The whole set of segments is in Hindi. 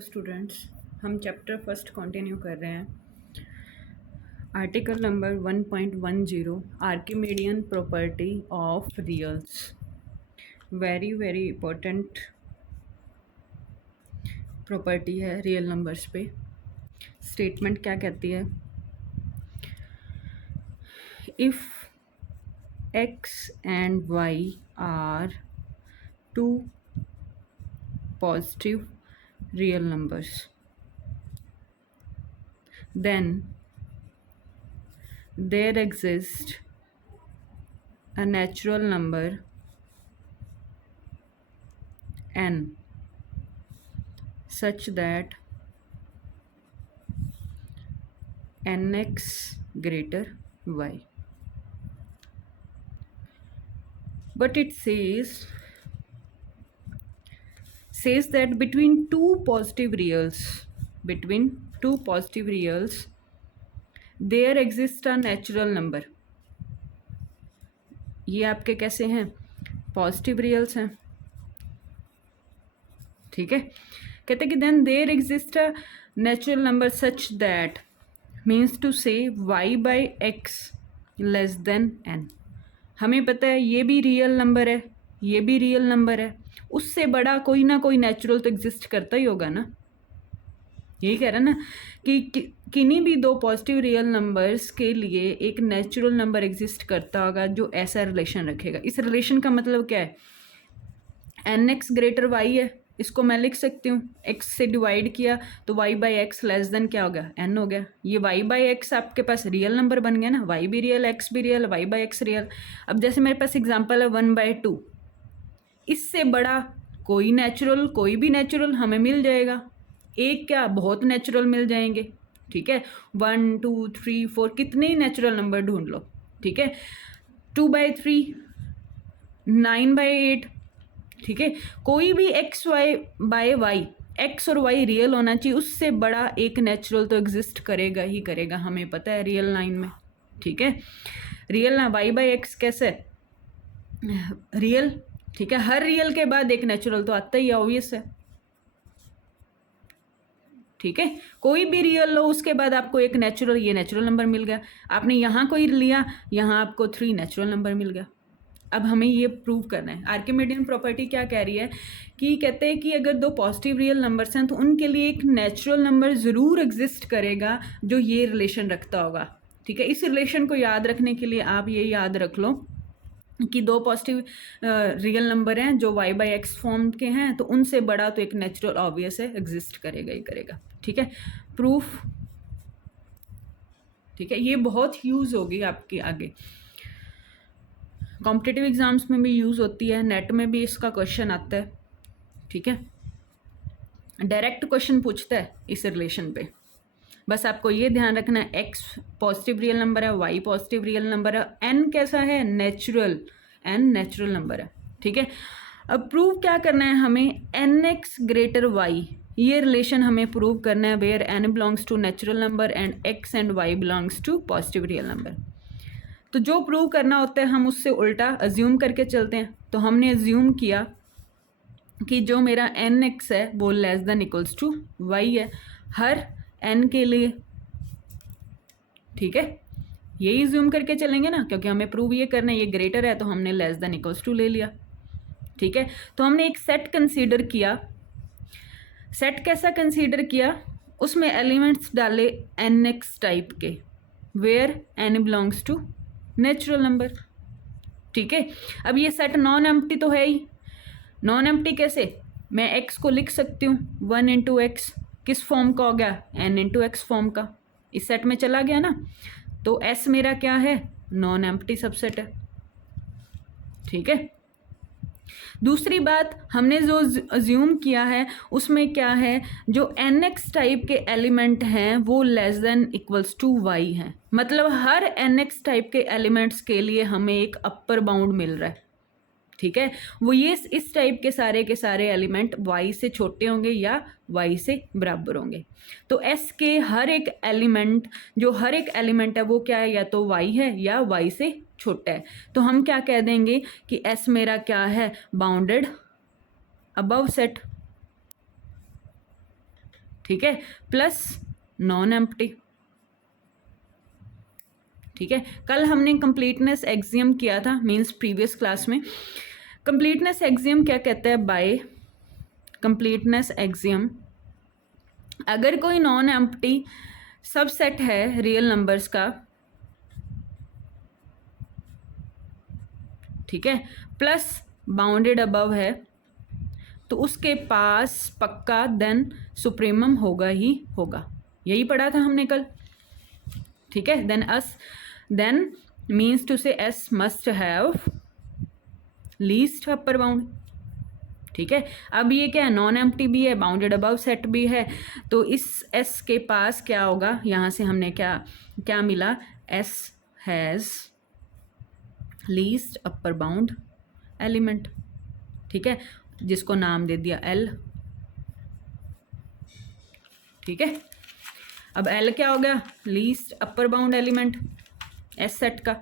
स्टूडेंट्स, हम चैप्टर फर्स्ट कंटिन्यू कर रहे हैं। Article number 1.10 Archimedean property of reals. Very very important property है रियल नंबर्स पे। स्टेटमेंट क्या कहती है? If x and y are two positive real numbers, then there exists a natural number n such that nx greater y. But it says that between two positive reals there exists a natural number. ये आपके कैसे हैं? पॉजिटिव रियल्स हैं, ठीक है। कहते कि then there exist a natural number such that means to say y by x less than n। हमें पता है ये भी रियल नंबर है, ये भी रियल नंबर है, उससे बड़ा कोई ना कोई नेचुरल तो एग्जिस्ट करता ही होगा ना। यही कह रहा है ना कि किन्हीं भी दो पॉजिटिव रियल नंबर्स के लिए एक नेचुरल नंबर एग्जिस्ट करता होगा जो ऐसा रिलेशन रखेगा। इस रिलेशन का मतलब क्या है? एन एक्स ग्रेटर वाई है, इसको मैं लिख सकती हूँ, x से डिवाइड किया तो y by x less then क्या हो गया? n हो गया। ये y बाई एक्स आपके पास रियल नंबर बन गया ना, y भी रियल, x भी real, y by x real. अब जैसे मेरे पास एग्जांपल है 1/2, इससे बड़ा कोई नेचुरल, कोई भी नेचुरल हमें मिल जाएगा। एक क्या, बहुत नेचुरल मिल जाएंगे, ठीक है। 1 2 3 4 कितने ही नेचुरल नंबर ढूंढ लो, ठीक है। 2/3, 9/8, ठीक है। कोई भी x y by y, x और y रियल होना चाहिए, उससे बड़ा एक नेचुरल तो एग्जिस्ट करेगा ही करेगा, हमें पता है रियल लाइन में, ठीक है। रियल ना y बाई एक्स कैसे रियल, ठीक है। हर रियल के बाद एक नेचुरल तो आता ही है, ऑब्वियस है, ठीक है। कोई भी रियल लो उसके बाद आपको एक नेचुरल, ये नेचुरल नंबर मिल गया। आपने यहाँ कोई लिया, यहाँ आपको 3 नेचुरल नंबर मिल गया। अब हमें ये प्रूव करना है। आर्किमिडियन प्रॉपर्टी क्या कह रही है कि कहते हैं कि अगर दो पॉजिटिव रियल नंबर्स हैं तो उनके लिए एक नेचुरल नंबर ज़रूर एग्जिस्ट करेगा जो ये रिलेशन रखता होगा, ठीक है। इस रिलेशन को याद रखने के लिए आप ये याद रख लो कि दो पॉजिटिव रियल नंबर हैं जो y बाई एक्स फॉर्म के हैं, तो उनसे बड़ा तो एक नेचुरल ऑब्वियस है, एग्जिस्ट करेगा ही करेगा, ठीक है। प्रूफ, ठीक है। ये बहुत यूज़ होगी आपके आगे, कॉम्पिटिटिव एग्जाम्स में भी यूज़ होती है, नेट में भी इसका क्वेश्चन आता है, ठीक है। डायरेक्ट क्वेश्चन पूछता है इस रिलेशन पे। बस आपको ये ध्यान रखना है, x पॉजिटिव रियल नंबर है, y पॉजिटिव रियल नंबर है, n कैसा है? नेचुरल, n नेचुरल नंबर है, ठीक है। अब प्रूव क्या करना है हमें? nx ग्रेटर y, ये रिलेशन हमें प्रूव करना है where n belongs to natural number and x and y belongs to positive real number. तो जो प्रूव करना होता है हम उससे उल्टा अज्यूम करके चलते हैं। तो हमने अज्यूम किया कि जो मेरा एन एक्स है वो less than equals to y है हर एन के लिए, ठीक है। यही अज्यूम करके चलेंगे ना, क्योंकि हमें प्रूव ये करना है, ये ग्रेटर है तो हमने लेस देन इक्वल्स टू ले लिया, ठीक है। तो हमने एक सेट कंसीडर किया। सेट कैसा कंसीडर किया? उसमें एलिमेंट्स डाले एन एक्स टाइप के where n belongs to natural number, ठीक है। अब ये सेट नॉन एम्प्टी तो है ही। नॉन एम्प्टी कैसे? मैं x को लिख सकती हूँ 1 इंटू एक्स, किस फॉर्म का हो गया? n इंटू एक्स फॉर्म का, इस सेट में चला गया ना। तो s मेरा क्या है? नॉन एम्प्टी सबसेट है, ठीक है। दूसरी बात, हमने जो अज्यूम किया है उसमें क्या है, जो एन एक्स टाइप के एलिमेंट हैं वो less than equals to Y हैं। मतलब हर एन एक्स टाइप के एलिमेंट्स के लिए हमें एक अपर बाउंड मिल रहा है, ठीक है। वो ये इस टाइप के सारे एलिमेंट y से छोटे होंगे या y से बराबर होंगे। तो s के हर एक एलिमेंट, जो हर एक एलिमेंट है वो क्या है? या तो y है या y से छोटा है। तो हम क्या कह देंगे कि s मेरा क्या है? बाउंडेड अबव सेट, ठीक है, प्लस नॉन एम्प्टी। ठीक है, कल हमने कंप्लीटनेस एक्सियम किया था, मींस प्रीवियस क्लास में। कंप्लीटनेस एक्सियम क्या कहता है? बाय कंप्लीटनेस एक्सियम, अगर कोई नॉन एम्प्टी सबसेट है रियल नंबर्स का, ठीक है, प्लस बाउंडेड अबव है, तो उसके पास पक्का देन सुप्रीमम होगा ही होगा। यही पढ़ा था हमने कल। ठीक है, देन मीन्स टू से S must have least upper bound. ठीक है, अब ये क्या है? नॉन एम्प्टी भी है, बाउंडेड अबव सेट भी है, तो इस एस के पास क्या होगा? यहाँ से हमने क्या क्या मिला? S has least upper bound element. ठीक है, जिसको नाम दे दिया एल। ठीक है, अब एल क्या हो गया? Least upper bound element S set का।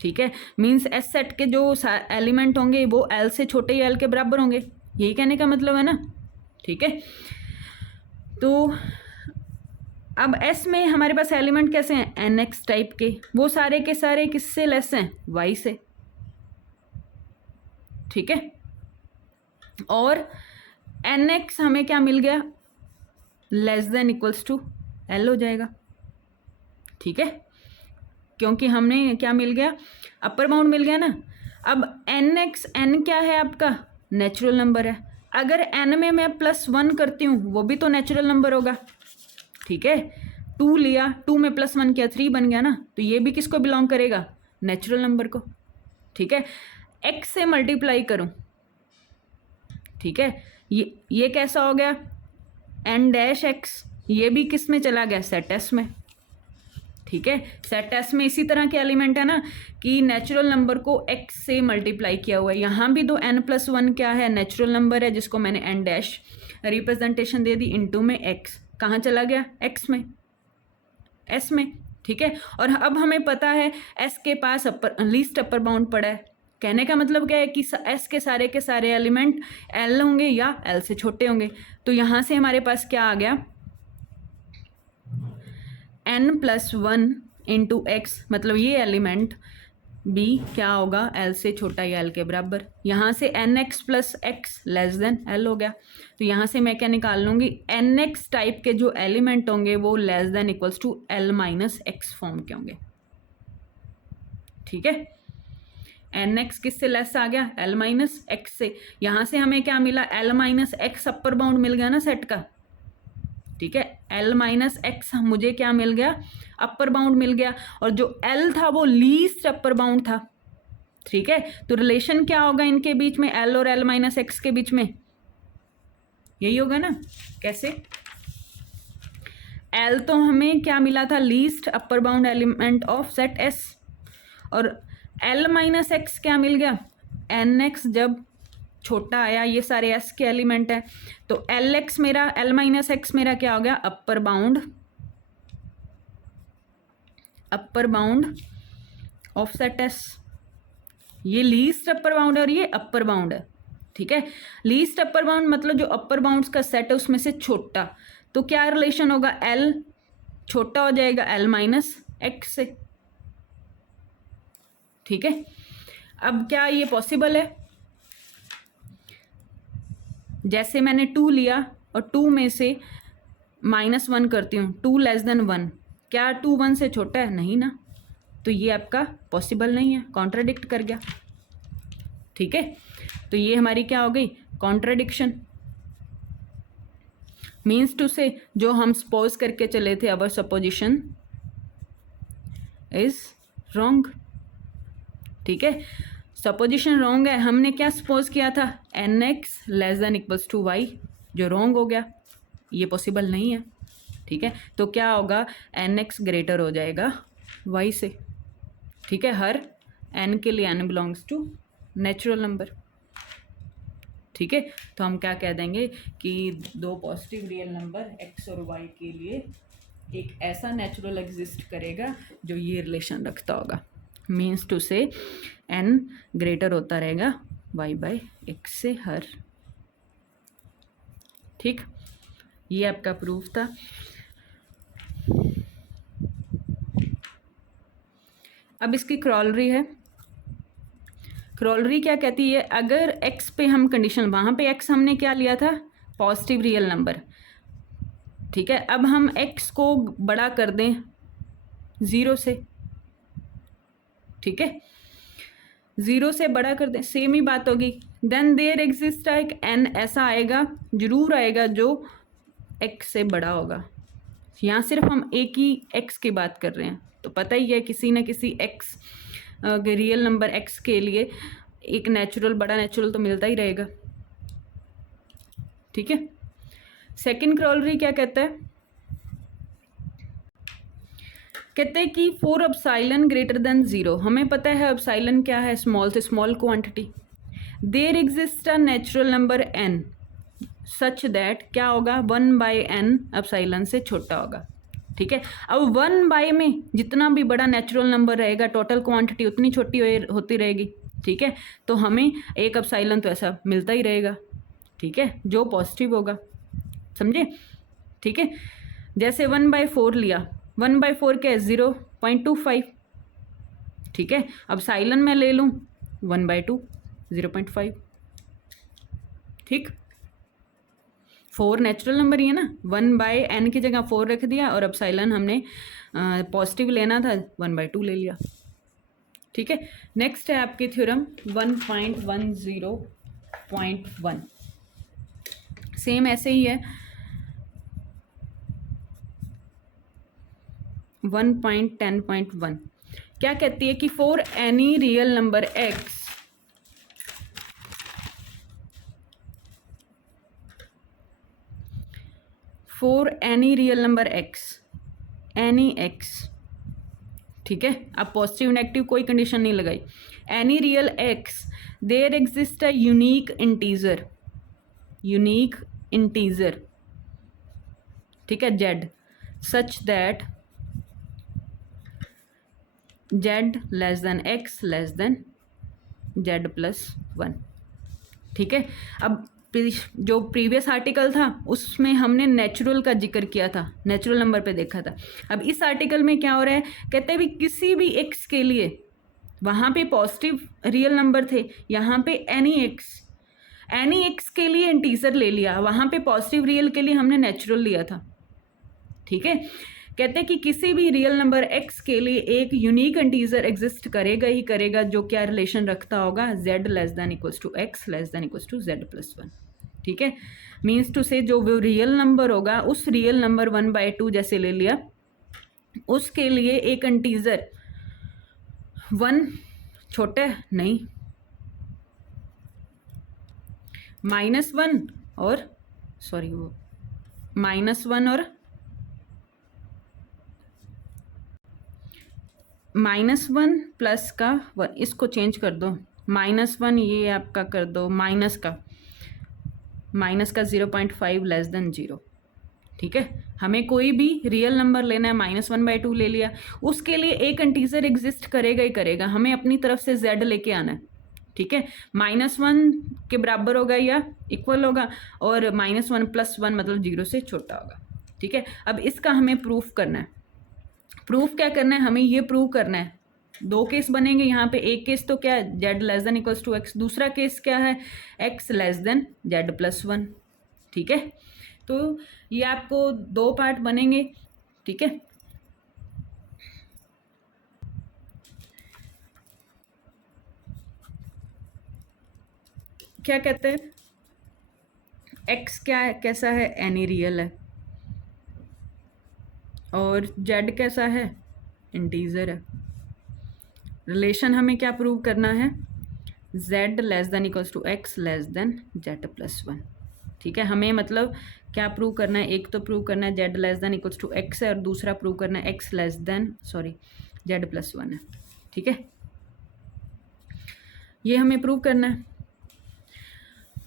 ठीक है, मीन्स एस सेट के जो एलिमेंट होंगे वो एल से छोटे या एल के बराबर होंगे, यही कहने का मतलब है ना। ठीक है, तो अब एस में हमारे पास एलिमेंट कैसे हैं? एन एक्स टाइप के, वो सारे के सारे किससे लेस हैं? वाई से। ठीक है, और एन एक्स हमें क्या मिल गया? Less than equals to L हो जाएगा। ठीक है, क्योंकि हमने क्या मिल गया? अपर बाउंड मिल गया ना। अब एन एक्स, एन क्या है आपका? नेचुरल नंबर है। अगर एन में मैं +1 करती हूँ, वो भी तो नेचुरल नंबर होगा। ठीक है, 2 लिया, 2 में +1 किया, 3 बन गया ना, तो ये भी किसको बिलोंग करेगा? नेचुरल नंबर को। ठीक है, एक्स से मल्टीप्लाई करूँ, ठीक है, ये कैसा हो गया? एन डैश एक्स, ये भी किस में चला गया? सेट एस में। ठीक है, सेट एस में इसी तरह के एलिमेंट है ना कि नेचुरल नंबर को एक्स से मल्टीप्लाई किया हुआ है। यहाँ भी तो n+1 क्या है? नेचुरल नंबर है, जिसको मैंने एन डैश रिप्रेजेंटेशन दे दी, इनटू में एक्स। कहाँ चला गया? एक्स में, एस में। ठीक है, और अब हमें पता है एस के पास लीस्ट अपर बाउंड पड़ा है। कहने का मतलब क्या है कि एस के सारे एलिमेंट एल होंगे या एल से छोटे होंगे। तो यहाँ से हमारे पास क्या आ गया? n+1 इंटू एक्स, मतलब ये एलिमेंट बी क्या होगा? एल से छोटा या एल के बराबर। यहाँ से nx plus x less then L हो गया। तो यहाँ से मैं क्या निकाल लूँगी? nx टाइप के जो एलिमेंट होंगे वो less than equals to l minus X form के होंगे। ठीक है, nx किससे लेस आ गया? l माइनस एक्स से। यहाँ से हमें क्या मिला? l minus x upper bound मिल गया ना सेट का। ठीक है, l माइनस एक्स मुझे क्या मिल गया? अपर बाउंड मिल गया, और जो l था वो लीस्ट अपर बाउंड था। ठीक है, तो रिलेशन क्या होगा इनके बीच में? l और l माइनस एक्स के बीच में यही होगा ना। कैसे? l तो हमें क्या मिला था? Least upper bound element of set s, और l माइनस एक्स क्या मिल गया? nx जब छोटा आया, ये सारे s के एलिमेंट हैं, तो lx मेरा, l माइनस एक्स मेरा क्या हो गया? Upper bound of set s। ये लीस्ट अपर बाउंड है और ये अपर बाउंड है। ठीक है, लीस्ट अपर बाउंड मतलब जो अपर बाउंड्स का सेट है उसमें से छोटा, तो क्या रिलेशन होगा? l छोटा हो जाएगा l माइनस एक्स से। ठीक है, अब क्या ये पॉसिबल है? जैसे मैंने 2 लिया और 2 में से -1 करती हूँ, 2 लेस देन 1, क्या 2 1 से छोटा है? नहीं ना, तो ये आपका पॉसिबल नहीं है, कॉन्ट्राडिक्ट कर गया। ठीक है, तो ये हमारी क्या हो गई? कॉन्ट्राडिक्शन। मीन्स टू से जो हम सपोज करके चले थे, अवर सपोजिशन इज रॉन्ग। ठीक है, सपोजिशन रॉन्ग है। हमने क्या सपोज किया था? nx less than equals to y, जो रॉन्ग हो गया, ये पॉसिबल नहीं है। ठीक है, तो क्या होगा? nx ग्रेटर हो जाएगा y से। ठीक है, हर n के लिए n belongs to natural number. ठीक है, तो हम क्या कह देंगे कि दो पॉजिटिव रियल नंबर x और y के लिए एक ऐसा नेचुरल एग्जिस्ट करेगा जो ये रिलेशन रखता होगा। मीन्स टू से n ग्रेटर होता रहेगा y बाय x से हर। ठीक, ये आपका प्रूफ था। अब इसकी क्रॉलरी है। क्रॉलरी क्या कहती है, अगर x पे हम कंडीशन, वहाँ पे x हमने क्या लिया था, पॉजिटिव रियल नंबर, ठीक है। अब हम x को बड़ा कर दें 0 से, ठीक है, 0 से बड़ा कर दें, सेम ही बात होगी। देन देयर एग्जिस्ट एक n ऐसा आएगा, जरूर आएगा, जो x से बड़ा होगा। यहाँ सिर्फ हम एक ही x की बात कर रहे हैं, तो पता ही है किसी न किसी x रियल नंबर x के लिए एक नेचुरल, बड़ा नेचुरल तो मिलता ही रहेगा, ठीक है। सेकंड क्रॉलरी क्या कहता है, कहते हैं कि फॉर एप्सिलॉन ग्रेटर देन 0, हमें पता है एप्सिलॉन क्या है, स्मॉल से small quantity, there exist a natural number n such that क्या होगा, 1/n एप्सिलॉन से छोटा होगा, ठीक है। अब 1 में जितना भी बड़ा नेचुरल नंबर रहेगा, टोटल क्वांटिटी उतनी छोटी होती रहेगी, ठीक है। तो हमें एक एप्सिलॉन तो ऐसा मिलता ही रहेगा, ठीक है, जो पॉजिटिव होगा, समझे, ठीक है। जैसे 1/4 लिया, 1/4 क्या है, 0.25, ठीक है। अब साइलन में ले लूँ 1/2, 0.5, ठीक। 4 नेचुरल नंबर ही है ना, 1/n की जगह 4 रख दिया, और अब साइलन हमने पॉजिटिव लेना था, 1/2 ले लिया, ठीक है। नेक्स्ट है आपकी थ्योरम 1.10.1, सेम ऐसे ही है, 1.10.1 क्या कहती है कि for any real number x, for any real number x, any x, ठीक है। अब पॉजिटिव नेगेटिव कोई कंडीशन नहीं लगाई, any real x, there exist a unique integer, ठीक है, z such that z less than x less than z+1, ठीक है। अब जो प्रीवियस आर्टिकल था उसमें हमने नेचुरल का जिक्र किया था, नेचुरल नंबर पे देखा था। अब इस आर्टिकल में क्या हो रहा है, कहते हैं भी किसी भी x के लिए, वहाँ पे पॉजिटिव रियल नंबर थे, यहाँ पे एनी x के लिए इंटीजर ले लिया, वहाँ पे पॉजिटिव रियल के लिए हमने नेचुरल लिया था, ठीक है। कहते हैं कि किसी भी रियल नंबर x के लिए एक यूनिक इंटीजर एग्जिस्ट करेगा ही करेगा, जो क्या रिलेशन रखता होगा, z less than equals to x less than equals to z+1, ठीक है। मीन्स टू से जो वो रियल नंबर होगा, उस रियल नंबर 1/2 जैसे ले लिया, उसके लिए एक इंटीजर 1 छोटा नहीं, -1 और सॉरी वो -1 और -1 प्लस का 1, इसको चेंज कर दो, -1 ये आपका कर दो माइनस का 0.5 लेस देन 0, ठीक है। हमें कोई भी रियल नंबर लेना है, -1/2 ले लिया, उसके लिए एक इंटीजर एग्जिस्ट करेगा ही करेगा, हमें अपनी तरफ से z लेके आना है, ठीक है। -1 के बराबर होगा या इक्वल होगा, और -1 + 1 मतलब 0 से छोटा होगा, ठीक है। अब इसका हमें प्रूफ करना है। प्रूफ क्या करना है, हमें ये प्रूव करना है, 2 केस बनेंगे यहाँ पे। एक केस तो क्या है, z less than equals to x, दूसरा केस क्या है, x लेस देन z+1, ठीक है। तो ये आपको 2 पार्ट बनेंगे, ठीक है। क्या कहते हैं, x क्या है, कैसा है, एनी रियल है, और z कैसा है, इंटीजर है। रिलेशन हमें क्या प्रूव करना है, z less than equals to x less than z+1, ठीक है। हमें मतलब क्या प्रूव करना है, एक तो प्रूव करना है z less than equals to x है, और दूसरा प्रूव करना है x लेस देन z+1 है, ठीक है। ये हमें प्रूव करना है।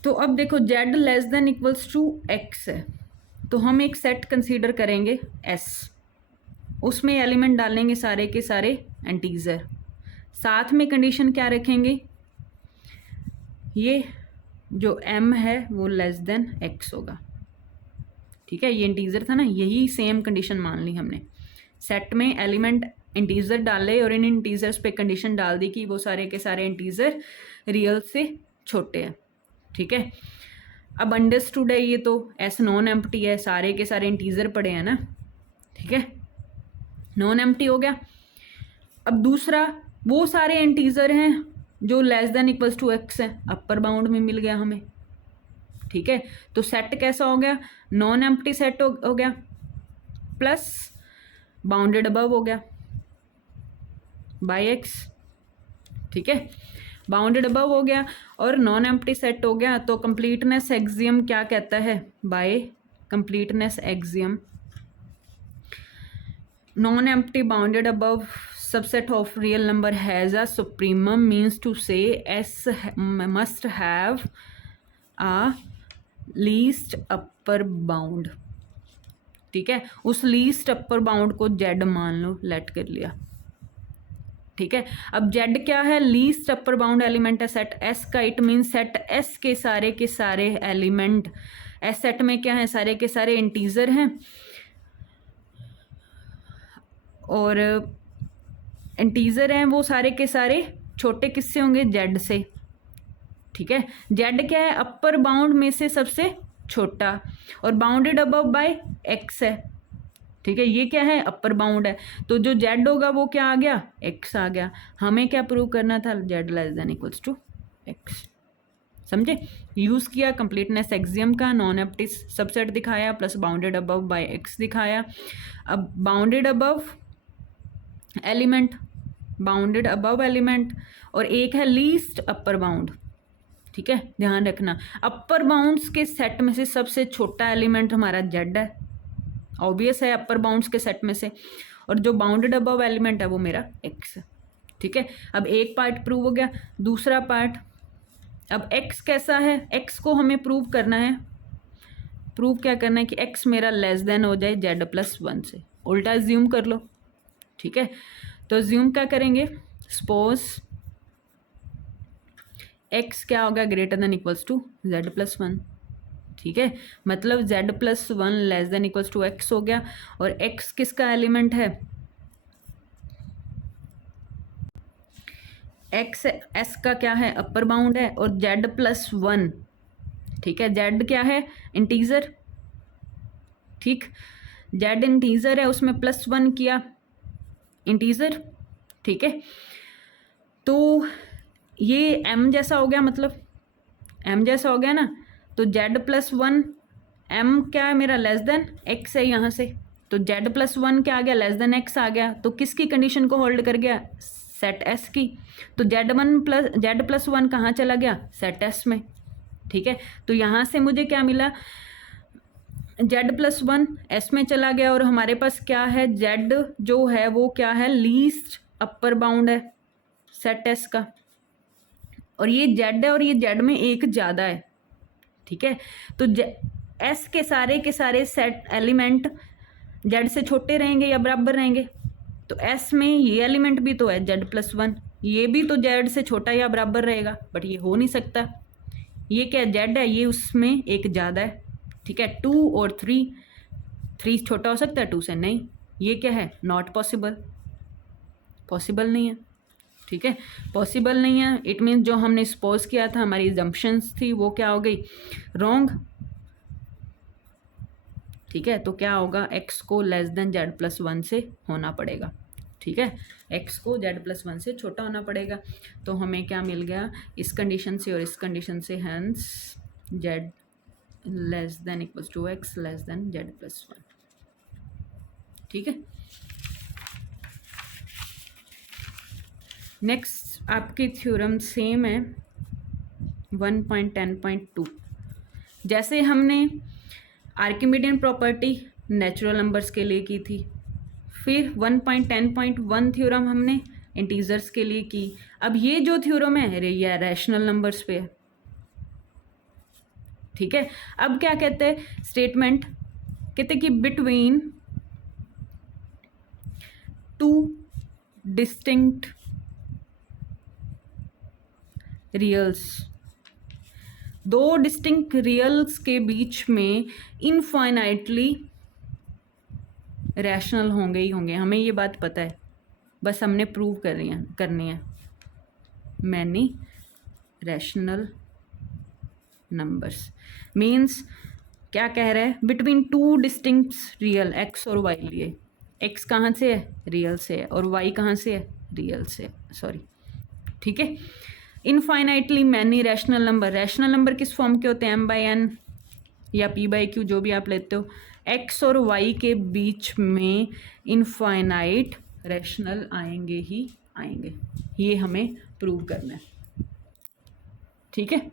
तो अब देखो z less than equals to x है, तो हम एक सेट कंसीडर करेंगे S, उसमें एलिमेंट डालेंगे सारे के सारे इंटीजर, साथ में कंडीशन क्या रखेंगे, ये जो m है वो लेस देन x होगा, ठीक है, ये इंटीजर था ना, यही सेम कंडीशन मान ली हमने। सेट में एलिमेंट इंटीजर डाले और इन इंटीजर्स पे कंडीशन डाल दी कि वो सारे के सारे इंटीजर रियल से छोटे हैं। ठीक है, अब अंडरस्टूड है ये, तो एस नॉन एम्प्टी है, सारे के सारे इंटीजर पड़े हैं ना। ठीक है, नॉन एम्प्टी हो गया। अब दूसरा, वो सारे इंटीजर हैं जो less than equals to X है, अपर बाउंड में मिल गया हमें। ठीक है, तो सेट कैसा हो गया, नॉन एम्प्टी सेट हो गया, प्लस बाउंडेड अबव हो गया बाय एक्स। ठीक है, बाउंडेड अबव हो गया और नॉन एम्प्टी सेट हो गया। तो कंप्लीटनेस एक्सियम क्या कहता है, by completeness axiom non empty bounded above subset of real number has a supremum means to say S must have a least upper bound। ठीक है, उस लीस्ट अपर बाउंड को जेड मान लो, लेट कर लिया। ठीक है, अब जेड क्या है, लीस्ट अपर बाउंड एलिमेंट है सेट एस का। इट मीन सेट एस के सारे एलिमेंट, एस सेट में क्या है, सारे के सारे इंटीजर हैं और इंटीजर हैं वो सारे के सारे छोटे किससे होंगे, जेड से। ठीक है, जेड क्या है, अपर बाउंड में से सबसे छोटा और बाउंडेड अबव बाय एक्स है। ठीक है, ये क्या है, अपर बाउंड है, तो जो जेड होगा वो क्या आ गया, एक्स आ गया। हमें क्या प्रूव करना था, Z less than equals to X. समझे, यूज किया कंप्लीटनेस एक्सियम का, नॉन एम्प्टी सबसेट दिखाया, plus bounded above by X दिखाया। अब bounded above element, bounded above element और एक है लीस्ट अपर बाउंड। ठीक है, ध्यान रखना अपर बाउंड्स के सेट में से सबसे छोटा एलिमेंट हमारा जेड है, ऑब्वियस है अपर बाउंड्स के सेट में से, और जो बाउंडेड अबव एलिमेंट है वो मेरा एक्स है। ठीक है, अब एक पार्ट प्रूव हो गया। दूसरा पार्ट, अब एक्स कैसा है, एक्स को हमें प्रूव करना है। प्रूव क्या करना है कि एक्स मेरा लेस देन हो जाए जेड प्लस वन से, उल्टा ज्यूम कर लो। ठीक है, तो ज्यूम क्या करेंगे, सपोज एक्स क्या होगा, greater than equals to Z plus one. ठीक है, मतलब Z plus one less than equals to X हो गया। और एक्स किसका एलिमेंट है, एक्स एस का क्या है, अपर बाउंड है, और जेड प्लस वन। ठीक है, जेड क्या है, इंटीजर। ठीक, जेड इंटीजर है, उसमें प्लस वन किया, इंटीजर। ठीक है, तो ये एम जैसा हो गया, मतलब एम जैसा हो गया ना, तो जेड प्लस वन, एम क्या है मेरा, लेस देन एक्स है यहाँ से, तो जेड प्लस वन क्या आ गया, लेस देन एक्स आ गया। तो किसकी कंडीशन को होल्ड कर गया, सेट एस की। तो जेड प्लस वन कहाँ चला गया, सेट एस में। ठीक है, तो यहाँ से मुझे क्या मिला, जेड प्लस वन एस में चला गया और हमारे पास क्या है, जेड जो है वो क्या है, लीस्ट अपर बाउंड है सेट एस का, और ये जेड है और ये जेड में एक ज़्यादा है। ठीक है, तो एस के सारे सेट एलिमेंट जेड से छोटे रहेंगे या बराबर रहेंगे, तो एस में ये एलिमेंट भी तो है जेड प्लस वन, ये भी तो जेड से छोटा या बराबर रहेगा, बट ये हो नहीं सकता। ये क्या जेड है, ये उसमें एक ज़्यादा है। ठीक है, टू और थ्री छोटा हो सकता है टू से, नहीं, ये क्या है, नॉट पॉसिबल, पॉसिबल नहीं है। ठीक है, पॉसिबल नहीं है, इट मीन जो हमने सपोज किया था, हमारी एजम्पशंस थी वो क्या हो गई, रॉन्ग। ठीक है, तो क्या होगा, एक्स को less than Z plus one से होना पड़ेगा। ठीक है, एक्स को जेड प्लस वन से छोटा होना पड़ेगा। तो हमें क्या मिल गया, इस कंडीशन से और इस कंडीशन से, hence Z less than equals to X less than Z plus one. ठीक है, नेक्स्ट आपकी थ्योरम सेम है 1.10.2। जैसे हमने आर्किमिडियन प्रॉपर्टी नेचुरल नंबर्स के लिए की थी, फिर 1.10.1 थ्योरम हमने इंटीजर्स के लिए की। अब ये जो थ्योरम है ये रैशनल नंबर्स पे है। ठीक है, अब क्या कहते हैं स्टेटमेंट, कहते कि बिटवीन टू डिस्टिंक्ट रियल्स दो डिस्टिंक्ट रियल्स के बीच में इनफाइनाइटली रैशनल होंगे ही होंगे, हमें ये बात पता है, बस हमने प्रूव करनी है। मैनी रैशनल नंबर्स मीन्स क्या कह रहा है, between two distinct real x और वाई लिए, एक्स कहाँ से है, रियल से है, और वाई कहाँ से है, रियल से, सॉरी, ठीक है। इनफाइनाइटली मैनी रैशनल नंबर किस फॉर्म के होते हैं, m/n या p/q, जो भी आप लेते हो। x और y के बीच में इनफाइनाइट रैशनल आएंगे ही आएंगे, ये हमें प्रूव करना है, ठीक है।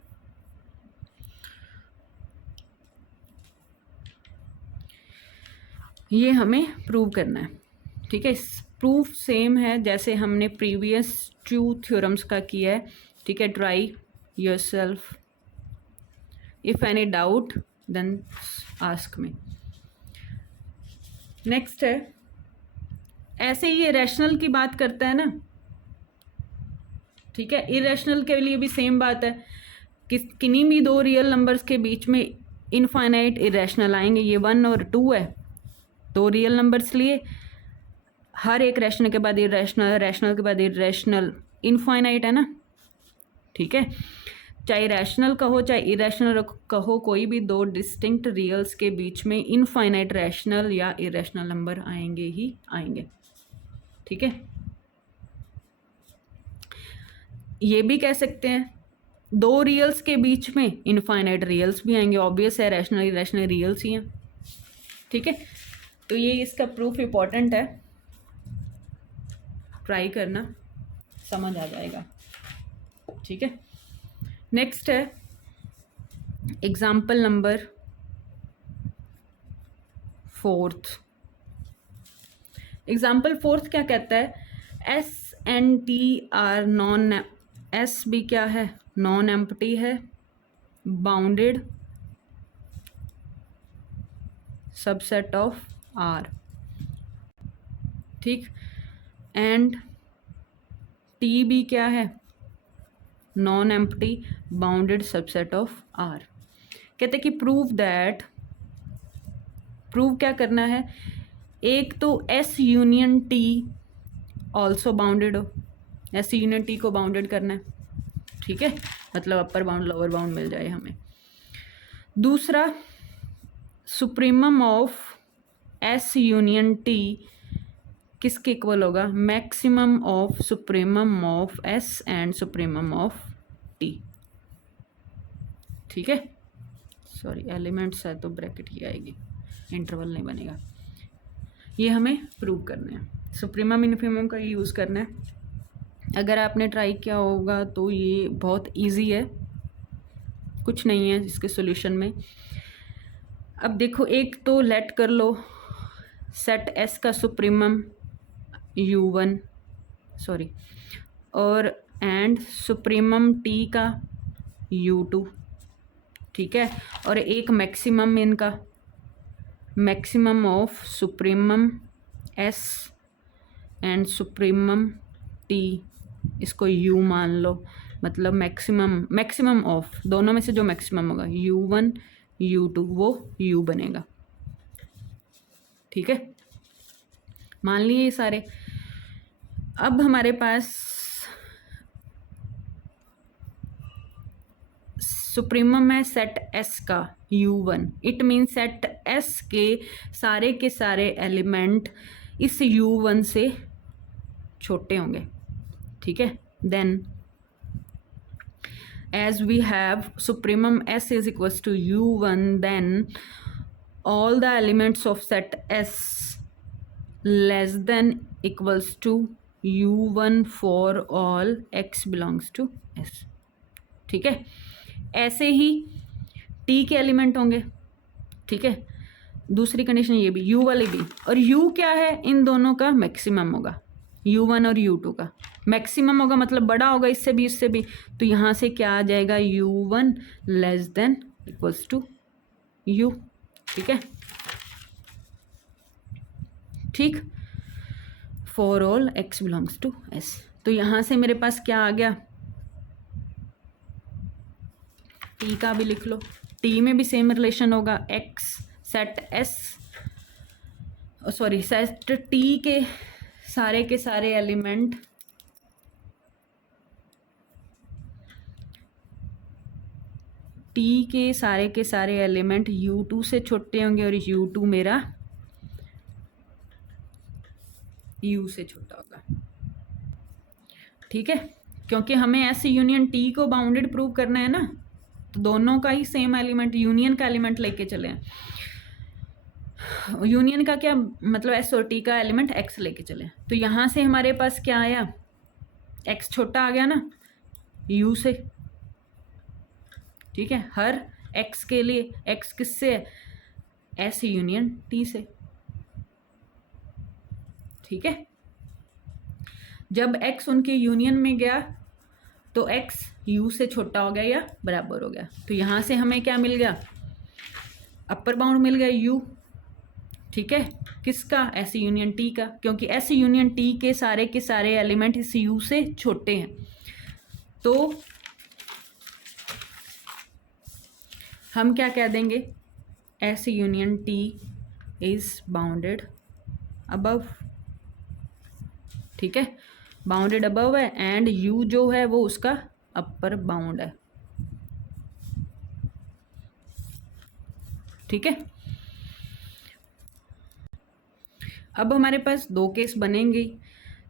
ये हमें प्रूव करना है, ठीक है। प्रूफ सेम है जैसे हमने प्रीवियस 2 थ्योरम्स का किया है, ठीक है। Try yourself, if any doubt then ask me. Next है, ऐसे ही ये रैशनल की बात करता है ना, ठीक है। इरेशनल के लिए भी सेम बात है, किन्हीं भी दो रियल नंबर्स के बीच में इनफाइनाइट इरेशनल आएंगे। ये 1 और 2 है, दो रियल नंबर्स लिए, हर एक रैशनल के बाद इरेशनल, रैशनल के बाद इरेशनल, इनफाइनाइट है ना, ठीक है। चाहे रैशनल कहो चाहे इरेशनल कहो, कोई भी दो डिस्टिंक्ट रियल्स के बीच में इनफाइनाइट रैशनल या इरेशनल नंबर आएंगे ही आएंगे, ठीक है। ये भी कह सकते हैं दो रियल्स के बीच में इनफाइनाइट रियल्स भी आएंगे, ऑब्वियस है, रैशनल इरेशनल रियल्स ही हैं, ठीक है। तो ये इसका प्रूफ इंपॉर्टेंट है, ट्राई करना, समझ आ जाएगा, ठीक है। नेक्स्ट है एग्जाम्पल नंबर 4। एग्जाम्पल 4 क्या कहता है, S and T are non, S भी क्या है, नॉन एम्प्टी है, बाउंडेड सबसेट ऑफ आर, ठीक। एंड टी भी क्या है, non empty bounded subset of R. कहते कि प्रूव दैट, प्रूव क्या करना है, एक तो S union T also bounded हो, एस यूनियन टी को बाउंडेड करना है, ठीक है, मतलब अपर बाउंड लोअर बाउंड मिल जाए हमें। दूसरा, supremum of S union T किसके इक्वल होगा, maximum of supremum of S and supremum of T, ठीक है। सॉरी एलिमेंट्स है तो ब्रैकेट ही आएगी, इंटरवल नहीं बनेगा। ये हमें प्रूव करना है, सुप्रीमम इन्फीमम का यूज़ करना है। अगर आपने ट्राई किया होगा तो ये बहुत इजी है, कुछ नहीं है इसके सॉल्यूशन में। अब देखो, एक तो लेट कर लो सेट एस का सुप्रीमम u1, सॉरी, और एंड सुप्रीमम टी का u2, ठीक है, और एक मैक्सिमम इनका, maximum of supremum S and supremum T, इसको u मान लो, मतलब मैक्सिमम ऑफ दोनों में से जो मैक्सिमम होगा u1 u2 वो u बनेगा, ठीक है। मान लिए ये सारे। अब हमारे पास सुप्रीमम है सेट एस का u1, it mean set S के सारे एलिमेंट इस u1 से छोटे होंगे, ठीक है। Then as we have supremum s is equals to u1, then all the elements of set s less than equals to u1 for all x belongs to s, ठीक है। ऐसे ही t के एलिमेंट होंगे, ठीक है। दूसरी कंडीशन ये भी, u वाली भी, और u क्या है, इन दोनों का मैक्सिमम होगा, u1 और u2 का मैक्सिमम होगा, मतलब बड़ा होगा इससे भी इससे भी, तो यहाँ से क्या आ जाएगा, u1 less than equals to u, ठीक है, ठीक। For all x belongs to s, तो यहाँ से मेरे पास क्या आ गया, t टी का भी लिख लो, टी में भी सेम रिलेशन होगा, x set S sorry set T के सारे एलिमेंट टी के सारे एलिमेंट U2 से छोटे होंगे और U2 मेरा U से छोटा होगा। ठीक है, क्योंकि हमें ऐसे यूनियन टी को बाउंडेड प्रूव करना है ना, तो दोनों का ही सेम एलिमेंट यूनियन का एलिमेंट लेके चले हैं। यूनियन का क्या मतलब, एस और टी का एलिमेंट एक्स लेके चले, तो यहाँ से हमारे पास क्या आया, एक्स छोटा आ गया ना यू से। ठीक है, हर एक्स के लिए, एक्स किससे है, एस यूनियन टी से। ठीक है, जब एक्स उनके यूनियन में गया तो एक्स यू से छोटा हो गया या बराबर हो गया, तो यहाँ से हमें क्या मिल गया, अपर बाउंड मिल गया यू। ठीक है, किसका, एस यूनियन टी का, क्योंकि एस यूनियन टी के सारे एलिमेंट इस यू से छोटे हैं। तो हम क्या कह देंगे, S union T is bounded above. ठीक है, बाउंडेड अबव है एंड यू जो है वो उसका अपर बाउंड है। ठीक है, अब हमारे पास दो केस बनेंगे।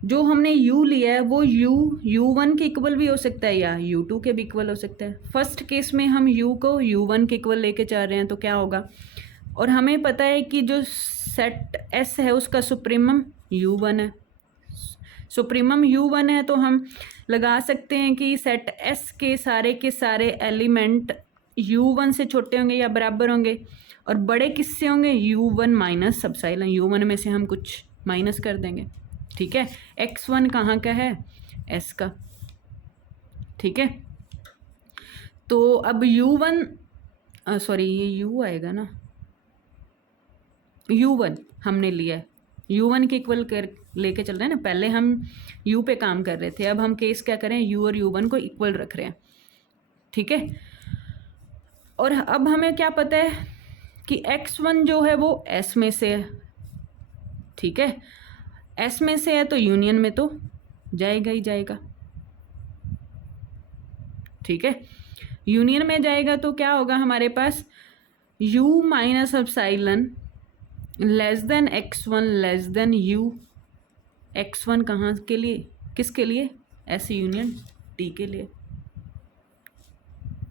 जो हमने u लिया है वो u1 के इक्वल भी हो सकता है या u2 के भी इक्वल हो सकता है। फर्स्ट केस में हम u को u1 के इक्वल लेके जा रहे हैं, तो क्या होगा, और हमें पता है कि जो सेट S है उसका सुप्रीमम u1 है। सुप्रीमम u1 है तो हम लगा सकते हैं कि सेट S के सारे एलिमेंट u1 से छोटे होंगे या बराबर होंगे, और बड़े किससे होंगे, u1 माइनस एप्सिलॉन, u1 में से हम कुछ माइनस कर देंगे। ठीक है, x1 कहाँ का है, S का। ठीक है, तो अब u1 सॉरी ये u आएगा ना, u1 हमने लिया है, u1 के इक्वल कर लेके चल रहे हैं ना, पहले हम u पे काम कर रहे थे, अब हम केस क्या करें, u और u1 को इक्वल रख रहे हैं। ठीक है, और अब हमें क्या पता है कि x1 जो है वो S में से है। ठीक है, S में से है तो यूनियन में तो जाएगा ही जाएगा। ठीक है, यूनियन में जाएगा तो क्या होगा हमारे पास, u minus epsilon less than x1 less than u। x1 कहाँ के लिए, किसके लिए, S यूनियन t के लिए।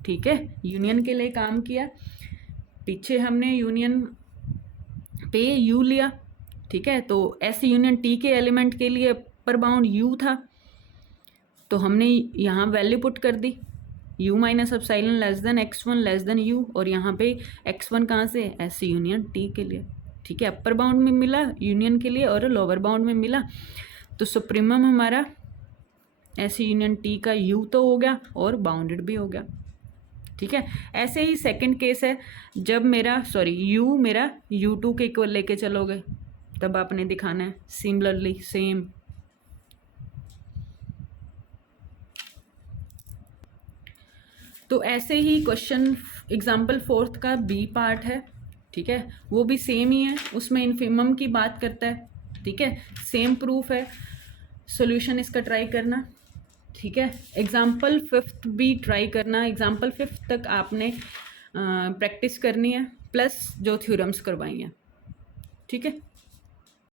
ठीक है, यूनियन के लिए काम किया, पीछे हमने यूनियन पे u लिया। ठीक है, तो S यूनियन t के एलिमेंट के लिए अपर बाउंड u था, तो हमने यहाँ वैल्यू पुट कर दी, u minus epsilon less than x1 less than u, और यहाँ पे x1 कहाँ से, S यूनियन t के लिए। ठीक है, अपर बाउंड में मिला यूनियन के लिए और लोअर बाउंड में मिला, तो सुप्रीमम हमारा S यूनियन t का u तो हो गया और बाउंडेड भी हो गया। ठीक है, ऐसे ही सेकंड केस है, जब मेरा u मेरा u2 के इक्वल लेके चलोगे, तब आपने दिखाना है सिमिलरली सेम। तो ऐसे ही क्वेश्चन एग्जाम्पल 4 का बी पार्ट है। ठीक है, वो भी सेम ही है, उसमें इन्फिमम की बात करता है। ठीक है, सेम प्रूफ है, सॉल्यूशन इसका ट्राई करना। ठीक है, एग्जाम्पल 5 भी ट्राई करना, एग्जाम्पल 5 तक आपने प्रैक्टिस करनी है, प्लस जो थ्योरम्स करवाई हैं। ठीक है।